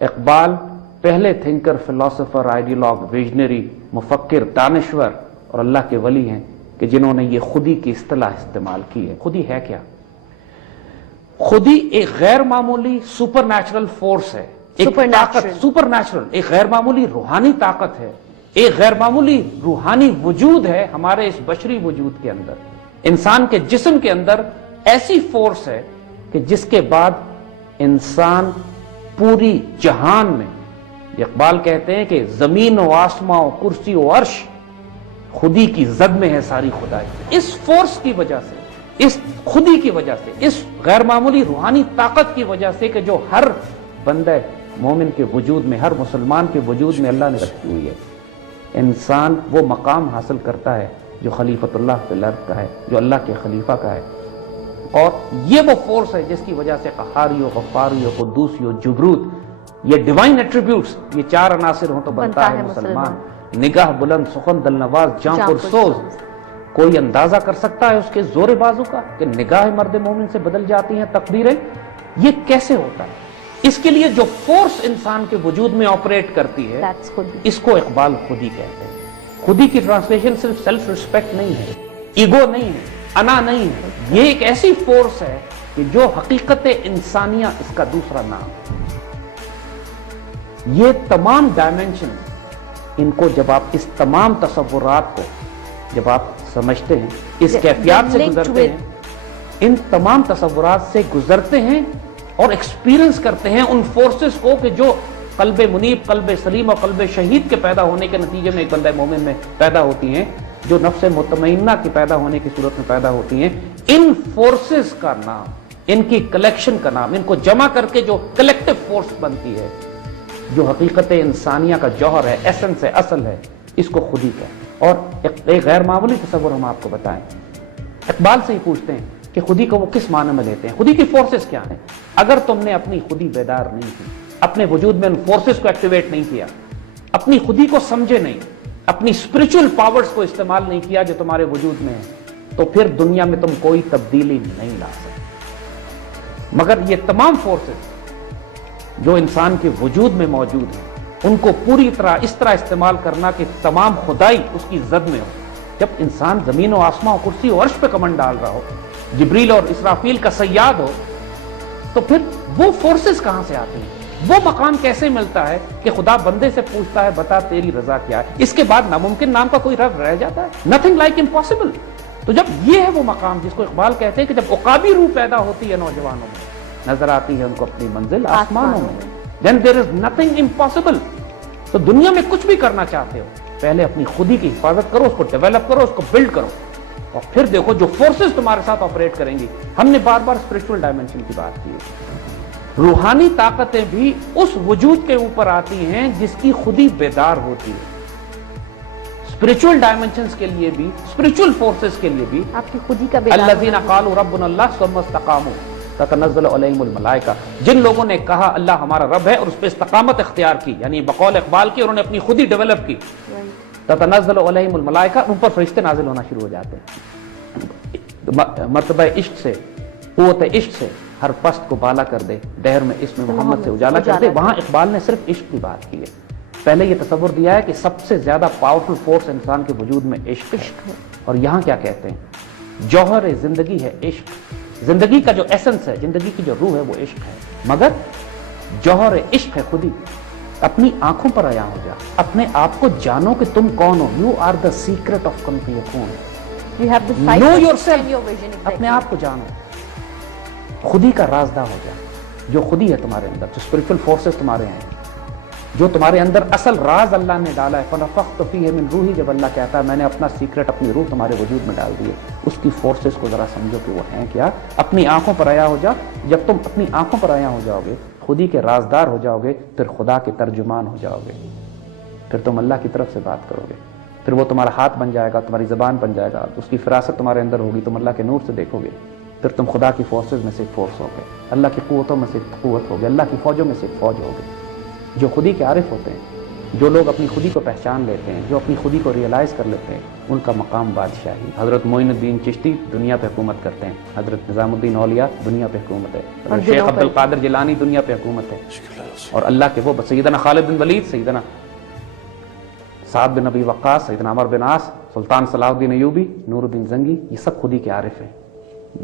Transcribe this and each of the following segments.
اقبال پہلے thinker, philosopher, آئیڈیالوگ، visionary, مفکر، دانشور اور اللہ کے ولی ہیں کہ جنہوں نے یہ خودی کی اصطلاح استعمال کی ہے۔ خودی ہے کیا؟ خودی ایک غیر معمولی سپر نیچرل فورس ہے، ایک طاقت، سپر نیچرل، ایک غیر معمولی روحانی طاقت ہے، ایک غیر معمولی روحانی وجود ہے ہمارے اس بشری وجود کے اندر۔ انسان کے جسم کے اندر ایسی فورس ہے کہ جس کے بعد انسان پوری جہان میں، اقبال کہتے ہیں کہ زمین و آسماں و کرسی و عرش خودی کی زد میں ہے ساری خدائی۔ اس فورس کی وجہ سے، اس خودی کی وجہ سے، اس غیر معمولی روحانی طاقت کی وجہ سے کہ جو ہر بندہ مومن کے وجود میں، ہر مسلمان کے وجود میں اللہ نے رکھی ہوئی ہے، انسان وہ مقام حاصل کرتا ہے جو خلیفۃ اللہ فی الارض کا ہے، جو اللہ کے خلیفہ کا ہے۔ اور یہ وہ فورس ہے جس کی وجہ سے قہاری و غفاری و قدوسی و جبروت، یہ ڈیوائن ایٹریبیوٹس، یہ چار عناصر ہوں تو بنتا ہے مسلمان۔ نگاہ بلند، سخن دل نواز، جاں پرسوز۔ کوئی اندازہ کر سکتا ہے اس کے زور بازو کا کہ نگاہ مرد مومن سے بدل جاتی ہیں تقدیریں؟ یہ کیسے ہوتا ہے؟ اس کے لیے جو فورس انسان کے وجود میں آپریٹ کرتی ہے، اس کو اقبال خودی کہتے ہیں۔ خودی کی ٹرانسلیشن صرف سیلف ریسپیکٹ نہیں ہے، ایگو نہیں ہے، انا نہیں ہے، یہ ایک ایسی فورس ہے کہ جو حقیقت انسانیہ اس کا دوسرا نام ہے۔ یہ تمام ڈائمینشن، ان کو جب آپ اس تمام تصورات کو جب آپ سمجھتے ہیں، اس کیفیات سے گزرتے ہیں، ان تمام تصورات سے گزرتے ہیں اور ایکسپیرینس کرتے ہیں ان فورسز کو کہ جو قلب منیب، قلب سلیم اور قلب شہید کے پیدا ہونے کے نتیجے میں ایک بندہ مومن میں پیدا ہوتی ہیں، جو نفس مطمئنہ کے پیدا ہونے کی صورت میں پیدا ہوتی ہیں۔ ان فورسز کا نام، ان کی کلیکشن کا نام، ان کو جمع کر کے جو کلیکٹیو فورس بنتی ہے، جو حقیقت انسانیہ کا جوہر ہے، ایسنس ہے، اصل ہے، اس کو خودی کہتے ہیں۔ اور ایک غیر معمولی تصور ہم آپ کو بتائیں، اقبال سے ہی پوچھتے ہیں کہ خودی کو وہ کس معنی میں لیتے ہیں، خودی کی فورسز کیا ہیں؟ اگر تم نے اپنی خودی بیدار نہیں کی، اپنے وجود میں ان فورسز کو ایکٹیویٹ نہیں کیا، اپنی خودی کو سمجھے نہیں، اپنی اسپرچل پاورز کو استعمال نہیں کیا جو تمہارے وجود میں ہے، تو پھر دنیا میں تم کوئی تبدیلی نہیں لا سکتے۔ مگر یہ تمام فورسز جو انسان کے وجود میں موجود ہیں، ان کو پوری طرح اس طرح استعمال کرنا کہ تمام خدائی اس کی زد میں ہو۔ جب انسان زمین و آسمان و کرسی و عرش پہ کمن ڈال رہا ہو، جبریل اور اسرافیل کا صیاد ہو، تو پھر وہ فورسز کہاں سے آتی ہیں؟ وہ مقام کیسے ملتا ہے کہ خدا بندے سے پوچھتا ہے بتا تیری رضا کیا ہے؟ اس کے بعد ناممکن نام کا کوئی رب رہ جاتا ہے؟ nothing like impossible۔ تو جب یہ ہے وہ مقام جس کو اقبال کہتے ہیں کہ جب عقابی روح پیدا ہوتی ہے نوجوانوں میں، نظر آتی ہے ان کو اپنی منزل آسمانوں میں، then there is nothing impossible۔ تو دنیا میں کچھ بھی کرنا چاہتے ہو، پہلے اپنی خودی کی حفاظت کرو، اس کو ڈیولپ کرو، اس کو بلڈ کرو، اور پھر دیکھو جو فورسز تمہارے ساتھ آپریٹ کریں گی۔ ہم نے بار بار اسپرچول ڈائمنشن کی بات کی ہے، روحانی طاقتیں بھی اس وجود کے اوپر آتی ہیں جس کی خودی بیدار ہوتی ہے۔ اسپرچول ڈائمنشنز کے لیے بھی، اسپرچول فورسز کے لیے بھی، آپ کی خودی کا بیدار الذین قالوا ربنا اللہ ثم استقاموا تتنزل علیہم الملائکہ، جن لوگوں نے کہا اللہ ہمارا رب ہے اور اس پہ استقامت اختیار کی، یعنی بقول اقبال کی، انہوں نے اپنی خودی ڈیولپ کی، تتنزل علیہم الملائکہ، ان پر فرشتے نازل ہونا شروع ہو جاتے ہیں۔ مرتبہ عشق سے، قوت عشق سے ہر پست کو بالا کر دے، دہر میں اسم محمد سے اجالا کر دے۔ وہاں اقبال نے صرف عشق کی بات کی ہے۔ پہلے یہ تصور دیا ہے کہ سب سے زیادہ پاورفل فورس انسان کے وجود میں عشق ہے، اور یہاں کیا کہتے ہیں؟ جوہر زندگی ہے عشق، زندگی کا جو ایسنس ہے، زندگی کی جو روح ہے وہ عشق ہے، مگر جوہر عشق ہے خودی۔ اپنی آنکھوں پر عیاں ہو جا، اپنے آپ کو جانو کہ تم کون ہو۔ You are the secret of کن فیکون، نو یور سیلف، اپنے آپ کو جانو، خودی کا رازدار ہو جا۔ جو خودی ہے تمہارے اندر، جو اسپرچل فورسز تمہارے ہیں، جو تمہارے اندر اصل راز اللہ نے ڈالا ہے، فنفخت فیہ من روحی، جب اللہ کہتا ہے میں نے اپنا سیکرٹ، اپنی روح تمہارے وجود میں ڈال دی ہے، اس کی فورسز کو ذرا سمجھو کہ وہ ہیں کیا۔ اپنی آنکھوں پر عیاں ہو جا۔ جب تم اپنی آنکھوں پر عیاں ہو جاؤ گے، خودی کے رازدار ہو جاؤ گے، پھر خدا کے ترجمان ہو جاؤ گے، پھر تم اللہ کی طرف سے بات کرو گے، پھر وہ تمہارا ہاتھ بن جائے گا، تمہاری زبان بن جائے گا، اس کی فراست تمہارے اندر ہوگی، تم اللہ کے نور سے دیکھو گے، پھر تم خدا کی فورسز میں سے ایک فورس ہوگے، اللہ کی قوتوں میں سے ایک قوت ہوگی، اللہ کی فوجوں میں سے ایک فوج ہوگی۔ جو خودی کے عارف ہوتے ہیں جو لوگ اپنی خودی کو پہچان لیتے ہیں، جو اپنی خودی کو ریئلائز کر لیتے ہیں، ان کا مقام بادشاہی۔ حضرت معین الدین چشتی دنیا پہ حکومت کرتے ہیں، حضرت نظام الدین اولیاء دنیا پہ حکومت ہے، شیخ عبد القادر جیلانی دنیا پہ حکومت ہے، اور اللہ کے وہ سیدنا خالد بن ولید، سیدنا سعد بن ابی وقاص، سیدنا عمر بن عاص، سلطان صلاح الدین ایوبی، نور الدین زنگی، یہ سب خودی کے عارف ہیں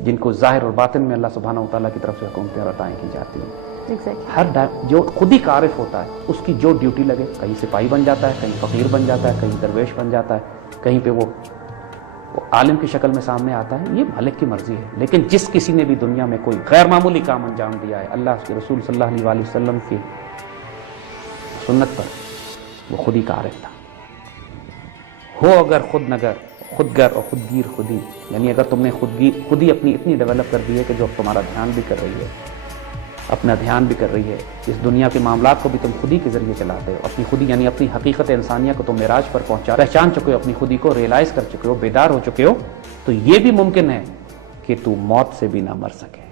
جن کو ظاہر اور باطن میں اللہ سبحانہ و تعالیٰ کی طرف سے حکومتیں اور عطائیں کی جاتی ہیں۔ ہر جو خودی کا عارف ہوتا ہے اس کی جو ڈیوٹی لگے، کہیں سپاہی بن جاتا ہے، کہیں فقیر بن جاتا ہے، کہیں درویش بن جاتا ہے، کہیں پہ وہ عالم کی شکل میں سامنے آتا ہے، یہ مالک کی مرضی ہے۔ لیکن جس کسی نے بھی دنیا میں کوئی غیر معمولی کام انجام دیا ہے اللہ کے رسول صلی اللہ علیہ وسلم کی سنت پر، وہ خودی کا عارف تھا۔ ہو اگر خودگر اور خودگیر خودی، یعنی اگر تم نے خودی اپنی اتنی ڈیولپ کر دی ہے کہ جو تمہارا دھیان بھی کر رہی ہے، اپنا دھیان بھی کر رہی ہے، اس دنیا کے معاملات کو بھی تم خودی کے ذریعے چلاتے ہو، اپنی خودی یعنی اپنی حقیقت انسانیہ کو تم معراج پر پہچان چکے ہو، اپنی خودی کو ریئلائز کر چکے ہو، بیدار ہو چکے ہو، تو یہ بھی ممکن ہے کہ تو موت سے بھی نہ مر سکے۔